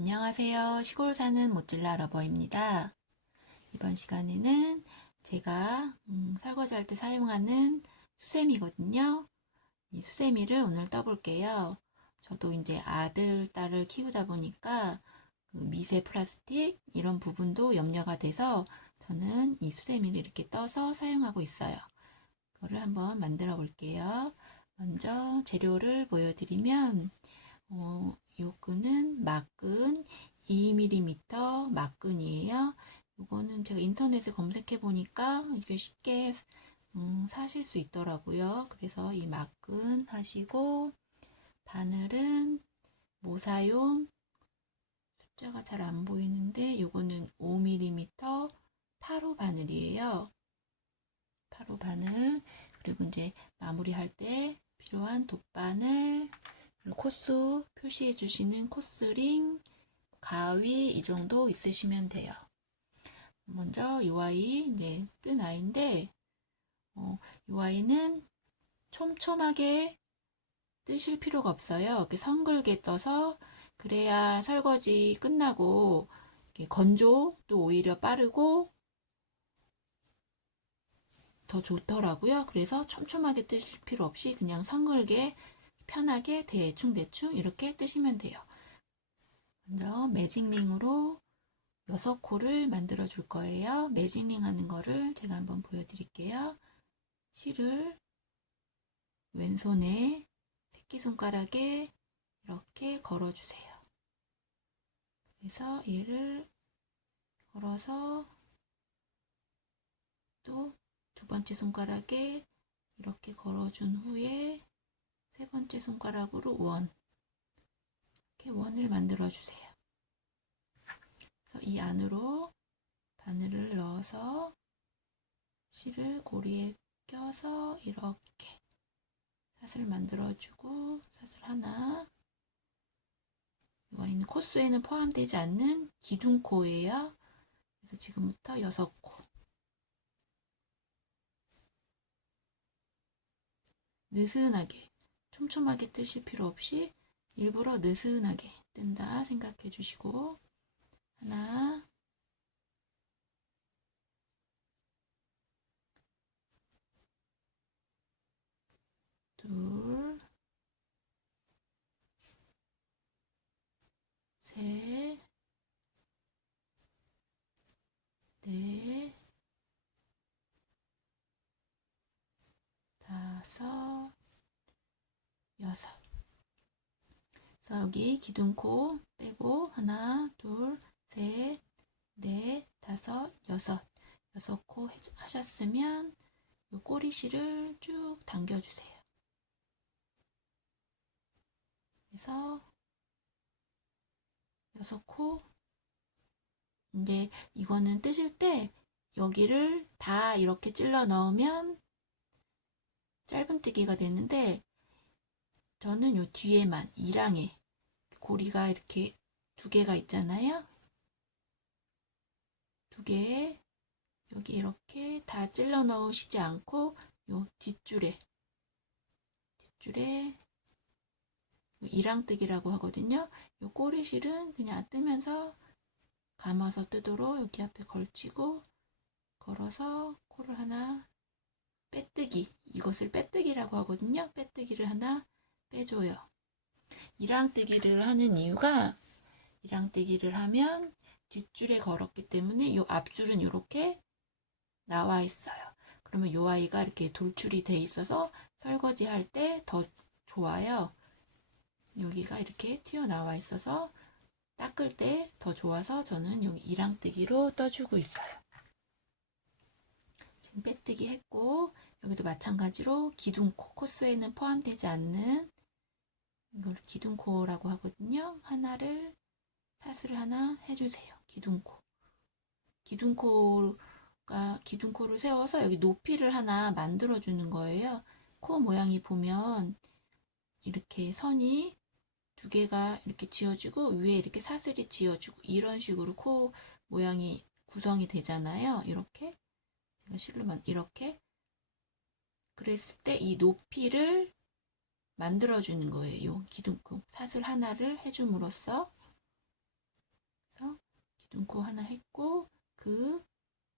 안녕하세요. 시골 사는 모찔라 러버입니다. 이번 시간에는 제가 음, 설거지할 때 사용하는 수세미거든요. 이 수세미를 오늘 떠볼게요. 저도 이제 아들, 딸을 키우다 보니까 그 미세 플라스틱 이런 부분도 염려가 돼서 저는 이 수세미를 이렇게 떠서 사용하고 있어요. 그거를 한번 만들어 볼게요. 먼저 재료를 보여드리면 어, 요 끈은 막끈 2mm 막끈이에요. 요거는 제가 인터넷에 검색해 보니까 이게 쉽게 음, 사실 수 있더라고요. 그래서 이 막끈 하시고 바늘은 모사용 숫자가 잘 안 보이는데 요거는 5mm 8호 바늘이에요. 8호 바늘 그리고 이제 마무리할 때 필요한 돗바늘 코스 표시해 주시는 코스링, 가위 이 정도 있으시면 돼요. 먼저 이 아이 이제 뜬 아이인데 어, 이 아이는 촘촘하게 뜨실 필요가 없어요. 이렇게 성글게 떠서 그래야 설거지 끝나고 건조도 오히려 빠르고 더 좋더라고요. 그래서 촘촘하게 뜨실 필요 없이 그냥 성글게 편하게 대충대충 이렇게 뜨시면 돼요. 먼저 매직링으로 6코를 만들어 줄 거예요. 매직링 하는 거를 제가 한번 보여드릴게요. 실을 왼손에 새끼손가락에 이렇게 걸어주세요. 그래서 얘를 걸어서 또 두 번째 손가락에 이렇게 걸어준 후에 세 번째 손가락으로 원 이렇게 원을 만들어 주세요. 그래서 이 안으로 바늘을 넣어서 실을 고리에 껴서 이렇게 사슬 만들어주고 사슬 하나 와있는 코스에는 포함되지 않는 기둥코예요. 그래서 지금부터 여섯 코 느슨하게 촘촘하게 뜨실 필요 없이 일부러 느슨하게 뜬다 생각해 주시고. 하나. 둘. 셋, 넷, 다섯, 여섯. 그래서 여기 기둥코 빼고 하나, 둘, 셋, 넷, 다섯, 여섯. 여섯 코 하셨으면 요 꼬리실을 쭉 당겨주세요. 그래서 여섯 코 이제 이거는 뜨실 때 여기를 다 이렇게 찔러 넣으면 짧은뜨기가 되는데 저는 요 뒤에만 이랑에 고리가 이렇게 두 개가 있잖아요. 두 개에 여기 이렇게 다 찔러 넣으시지 않고 요 뒷줄에 뒷줄에 이랑뜨기라고 하거든요. 요 꼬리실은 그냥 뜨면서 감아서 뜨도록 여기 앞에 걸치고 걸어서 코를 하나 빼뜨기 이것을 빼뜨기라고 하거든요. 빼뜨기를 하나 빼줘요. 이랑뜨기를 하는 이유가 이랑뜨기를 하면 뒷줄에 걸었기 때문에 요 앞줄은 이렇게 나와 있어요. 그러면 요 아이가 이렇게 돌출이 돼 있어서 설거지 할 때 더 좋아요. 여기가 이렇게 튀어나와 있어서 닦을 때 더 좋아서 저는 여기 이랑뜨기로 떠주고 있어요. 지금 빼뜨기 했고 여기도 마찬가지로 기둥코 코스에는 포함되지 않는 이걸 기둥코라고 하거든요. 하나를 사슬을 하나 해주세요. 기둥코. 기둥코가 기둥코를 세워서 여기 높이를 하나 만들어 주는 거예요. 코 모양이 보면 이렇게 선이 두 개가 이렇게 지어지고 위에 이렇게 사슬이 지어지고 이런 식으로 코 모양이 구성이 되잖아요. 이렇게 제가 실로만 이렇게 그랬을 때 이 높이를 만들어 주는 거예요. 요 기둥코 사슬 하나를 해줌으로써 기둥코 하나 했고 그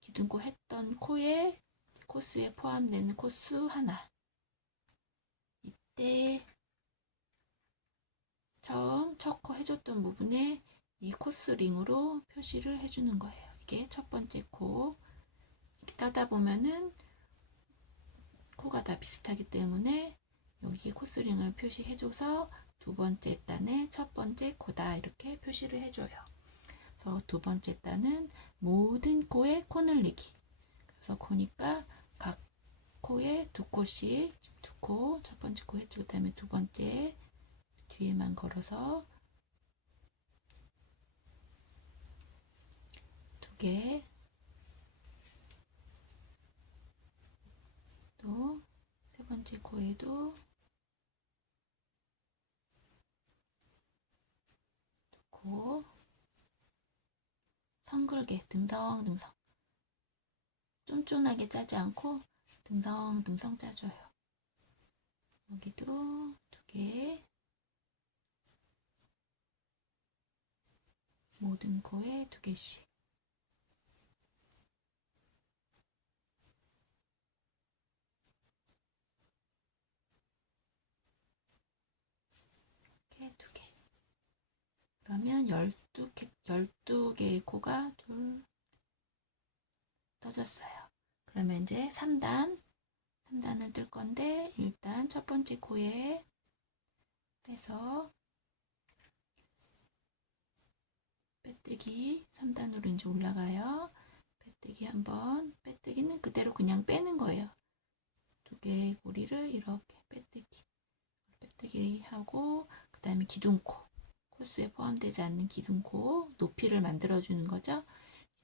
기둥코 했던 코에 코스에 포함되는 코스 하나 이때 처음 첫 코 해줬던 부분에 이 코스 링으로 표시를 해주는 거예요. 이게 첫 번째 코. 이렇게 따다 보면은 코가 다 비슷하기 때문에 여기 코스링을 표시해줘서 두 번째 단의 첫 번째 코다 이렇게 표시를 해줘요. 그래서 두 번째 단은 모든 코에 코 늘리기. 그래서 코니까 각 코에 두 코씩 두 코, 첫 번째 코 했죠. 그 다음에 두 번째 뒤에만 걸어서 두 개, 또 세 번째 코에도 코 성글게 듬성듬성 쫀쫀하게 짜지 않고 듬성듬성 짜줘요. 여기도 두 개, 모든 코에 두 개씩. 이렇게 두 개. 그러면 12개, 12개의 코가 둘 떠졌어요. 그러면 이제 3단, 3단을 뜰 건데, 일단 첫 번째 코에 떼서 빼뜨기 3단으로 이제 올라가요. 빼뜨기 한번, 빼뜨기는 그대로 그냥 빼는 거예요. 두 개의 고리를 이렇게 빼뜨기. 빼뜨기 하고, 그 다음에 기둥코. 코스에 포함되지 않는 기둥코 높이를 만들어주는 거죠.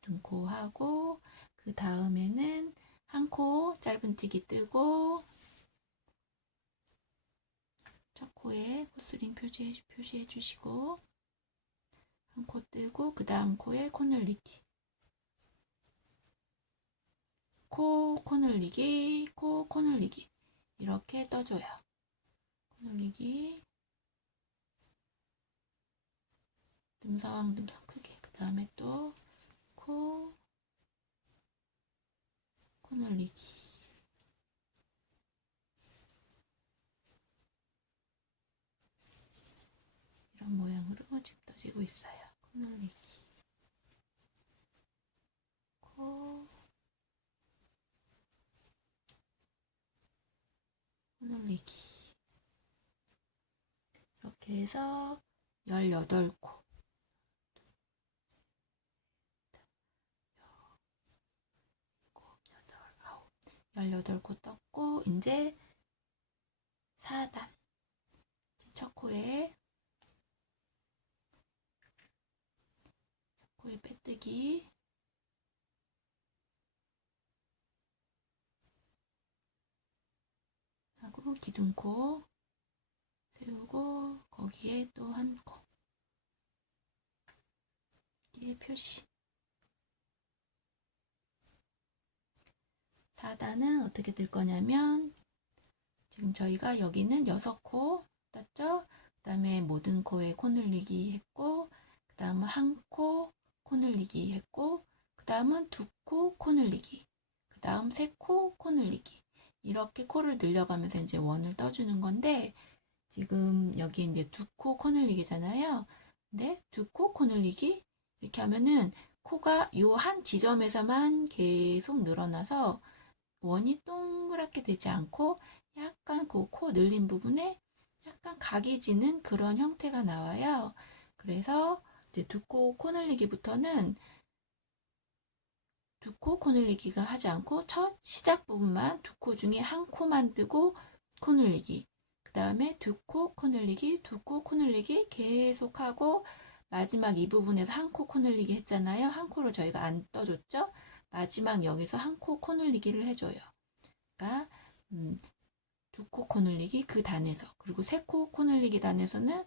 기둥코 하고 그 다음에는 한 코 짧은뜨기 뜨고 첫 코에 코스링 표시해, 표시해 주시고 한 코 뜨고 그 다음 코에 코 늘리기 코, 코 늘리기, 코, 코 늘리기 이렇게 떠줘요. 코 늘리기 듬성 듬성 크게. 그 다음에 또 코, 코 늘리기 이런 모양으로 지금 떠지고 있어요. 코 늘리기 이렇게 해서 18코 18코 떴고 이제 4단 첫 코에 첫 코에 빼뜨기. 하고 기둥코 세우고 거기에 또 한 코. 이게 표시 4단은 어떻게 될 거냐면 지금 저희가 여기는 6코 떴죠? 그 다음에 모든 코에 코 늘리기 했고 그 다음은 한 코 코 늘리기 했고 그 다음은 두 코 코 늘리기 그 다음 세 코 코 늘리기 이렇게 코를 늘려가면서 이제 원을 떠주는 건데 지금 여기 이제 두 코 코 늘리기잖아요. 근데 두 코 코 늘리기 이렇게 하면은 코가 요 한 지점에서만 계속 늘어나서 원이 동그랗게 되지 않고 약간 그 코 늘린 부분에 약간 각이 지는 그런 형태가 나와요. 그래서 이제 두코 코 늘리기부터는 두 코 코 늘리기가 하지 않고 첫 시작 부분만 두 코 중에 한 코만 뜨고 코 늘리기. 그 다음에 두 코 코 늘리기, 두 코 코 늘리기 계속하고 마지막 이 부분에서 한 코 코 늘리기 했잖아요. 한 코를 저희가 안 떠줬죠. 마지막 여기서 한 코 코 늘리기를 해줘요. 그러니까 음, 두코 코 늘리기 그 단에서 그리고 세 코 코 늘리기 단에서는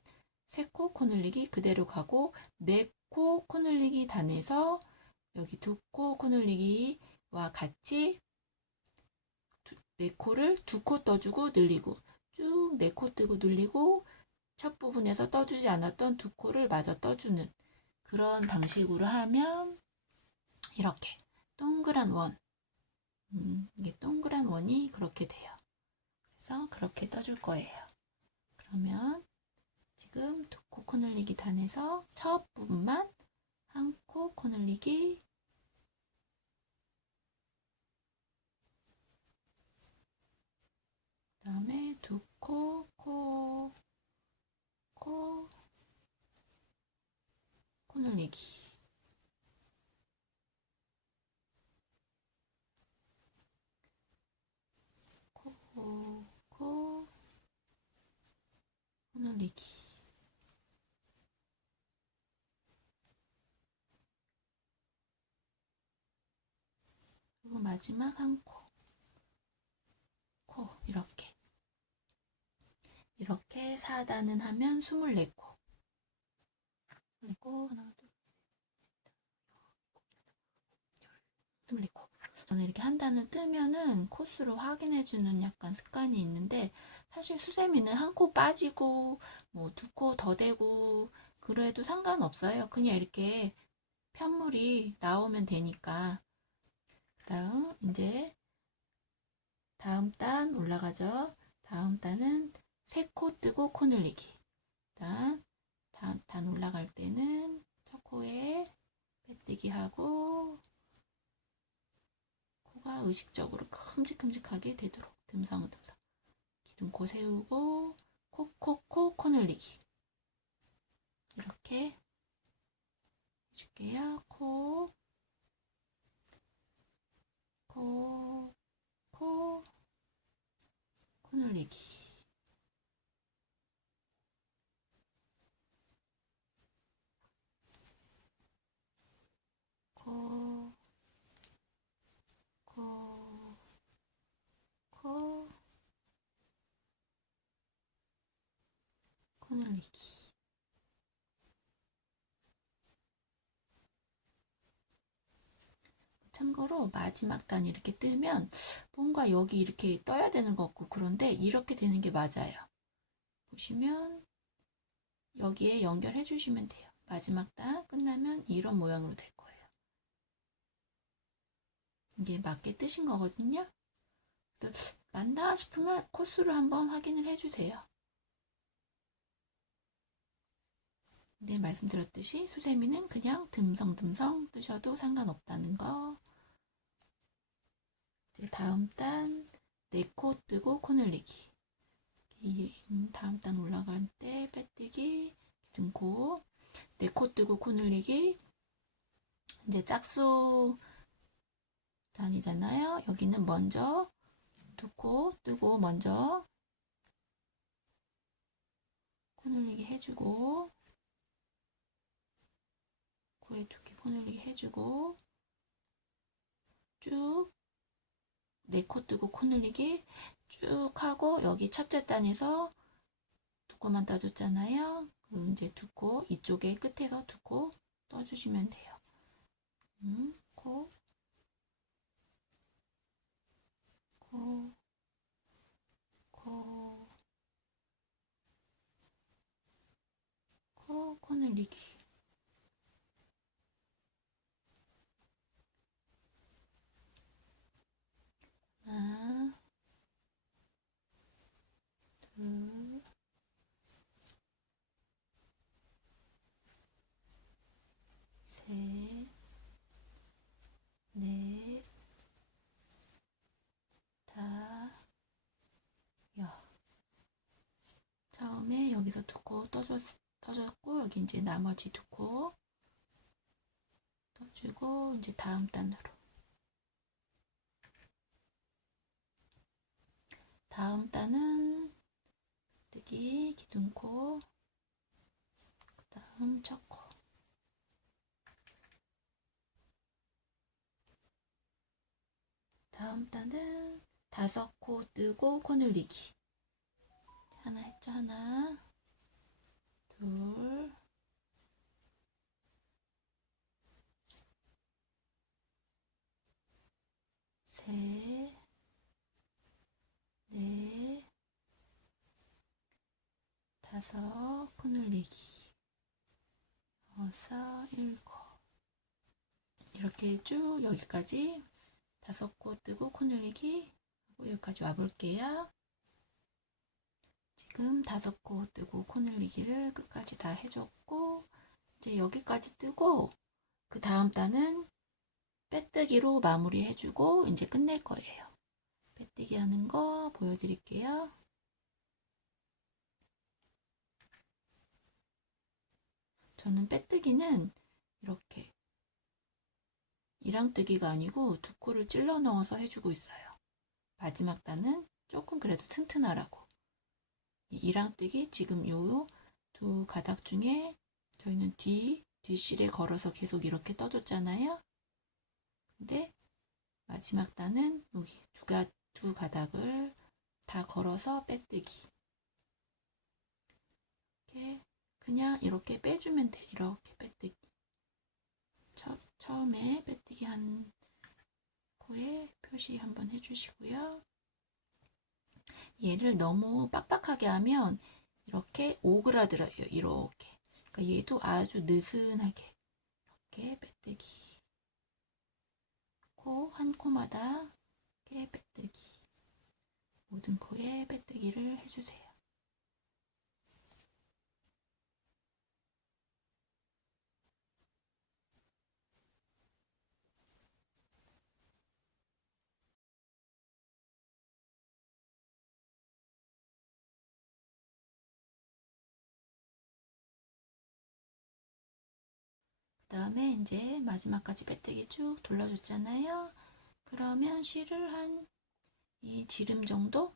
세 코 코 늘리기 그대로 가고 네 코 코 늘리기 단에서 여기 두 코 코 늘리기와 같이 네 코를 두 코 떠주고 늘리고 쭉 네 코 뜨고 늘리고 첫 부분에서 떠주지 않았던 두 코를 마저 떠주는 그런 방식으로 하면 이렇게 동그란 원, 음, 이게 동그란 원이 그렇게 돼요. 그래서 그렇게 떠줄 거예요. 그러면 지금 두 코 코늘리기 단에서 첫 부분만 한 코 코늘리기 그 다음에 두 코, 코, 코, 코늘리기. 코, 코, 코늘리기. 그리고 마지막 한 코. 코, 이렇게. 이렇게 4단은 하면 24코. 24코, 하나, 둘, 셋, 24코. 저는 이렇게 한 단을 뜨면은 코스로 확인해주는 약간 습관이 있는데, 사실 수세미는 한 코 빠지고, 뭐 두 코더 대고, 그래도 상관없어요. 그냥 이렇게 편물이 나오면 되니까. 그 다음, 이제, 다음 단 올라가죠. 다음 단은 세 코 뜨고 코 늘리기. 단, 단, 단 올라갈 때는 첫 코에 빼뜨기 하고, 코가 의식적으로 큼직큼직하게 되도록 듬성듬성. 기둥코 세우고, 코, 코, 코, 코 늘리기. 이렇게 해줄게요. 코, 코, 코, 코 늘리기. 코, 코, 코, 코 늘리기. 참고로 마지막 단 이렇게 뜨면 뭔가 여기 이렇게 떠야 되는 것 같고 그런데 이렇게 되는 게 맞아요. 보시면 여기에 연결해 주시면 돼요. 마지막 단 끝나면 이런 모양으로 될 거예요. 이게 맞게 뜨신 거거든요. 맞나 싶으면 코스로 한번 확인을 해주세요. 네, 말씀드렸듯이 수세미는 그냥 듬성듬성 뜨셔도 상관없다는 거. 이제 다음 단, 네 코 뜨고 코 늘리기. 이 음, 다음 단 올라갈 때 빼뜨기, 기둥코, 네 코 뜨고 코 늘리기. 이제 짝수 단이잖아요. 여기는 먼저 두 코 뜨고 먼저 코 늘리기 해주고 코에 두개 코 늘리기 해주고 쭉네코 뜨고 코 늘리기 쭉 하고 여기 첫째 단에서 두 코만 떠줬잖아요. 그 이제 두 코 이쪽에 끝에서 두 코 떠주시면 돼요. 음, 코, 코, 코, 코, 코 늘리기. 하나, 둘, 셋, 넷, 다, 여. 처음에 여기서 두코 떠줬, 떠줬고, 여기 이제 나머지 두코 떠주고, 이제 다음 단으로. 다음 단은 뜨기, 기둥코, 그 다음 첫 코. 다음 단은 다섯 코 뜨고 코 늘리기. 하나 했죠, 하나, 둘, 셋, 넷, 다섯, 코 늘리기. 여섯, 일곱. 이렇게 쭉 여기까지 다섯 코 뜨고 코 늘리기 하고 여기까지 와볼게요. 지금 다섯 코 뜨고 코 늘리기를 끝까지 다 해줬고 이제 여기까지 뜨고 그 다음 단은 빼뜨기로 마무리 해주고 이제 끝낼 거예요. 빼뜨기 하는 거 보여드릴게요. 저는 빼뜨기는 이렇게 이랑뜨기가 아니고 두 코를 찔러 넣어서 해주고 있어요. 마지막 단은 조금 그래도 튼튼하라고. 이 이랑뜨기 지금 요 두 가닥 중에 저희는 뒤, 뒷실에 걸어서 계속 이렇게 떠줬잖아요. 근데 마지막 단은 여기 두, 가, 두 가닥을 다 걸어서 빼뜨기. 이렇게 그냥 이렇게 빼주면 돼. 이렇게 빼뜨기. 처, 처음에 빼뜨기 한 코에 표시 한번 해주시고요. 얘를 너무 빡빡하게 하면 이렇게 오그라들어요. 이렇게. 그러니까 얘도 아주 느슨하게 이렇게 빼뜨기. 코 한 코마다 이렇게 빼뜨기. 모든 코에 빼뜨기를 해주세요. 그 다음에 이제 마지막까지 빼뜨기 쭉 둘러줬잖아요. 그러면 실을 한 이 지름 정도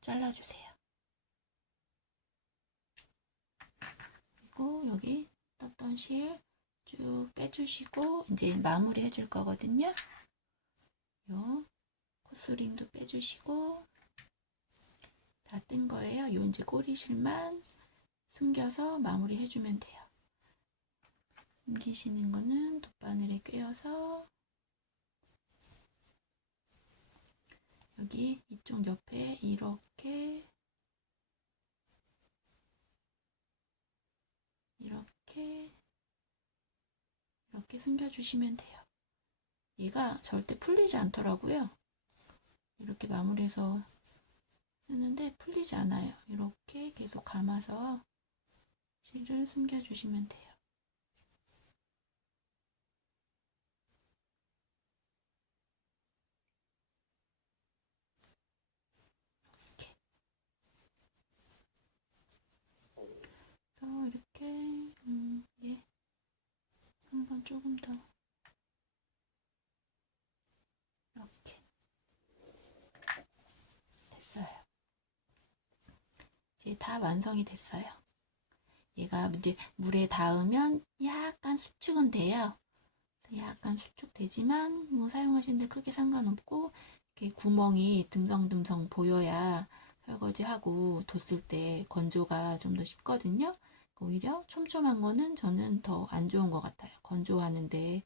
잘라주세요. 그리고 여기 떴던 실 쭉 빼주시고 이제 마무리 해줄 거거든요. 요 코스링도 빼주시고 다 뜬 거예요. 요 이제 꼬리실만 숨겨서 마무리 해주면 돼요. 숨기시는 거는 돗바늘에 꿰어서 여기 이쪽 옆에 이렇게 이렇게 이렇게 숨겨주시면 돼요. 얘가 절대 풀리지 않더라고요. 이렇게 마무리해서 쓰는데 풀리지 않아요. 이렇게 계속 감아서 실을 숨겨주시면 돼요. 그래서 이렇게 음, 예. 한번 조금 더 이렇게 됐어요. 이제 다 완성이 됐어요. 얘가 이제 물에 닿으면 약간 수축은 돼요. 약간 수축되지만 뭐 사용하시는데 크게 상관없고 이렇게 구멍이 듬성듬성 보여야 설거지하고 뒀을 때 건조가 좀 더 쉽거든요. 오히려 촘촘한 거는 저는 더 안 좋은 것 같아요. 건조하는데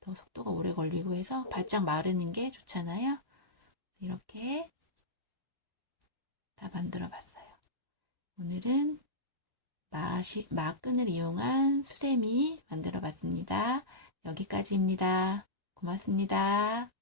더 속도가 오래 걸리고 해서 바짝 마르는 게 좋잖아요. 이렇게 다 만들어 봤어요. 오늘은 마시, 마끈을 이용한 수세미 만들어 봤습니다. 여기까지입니다. 고맙습니다.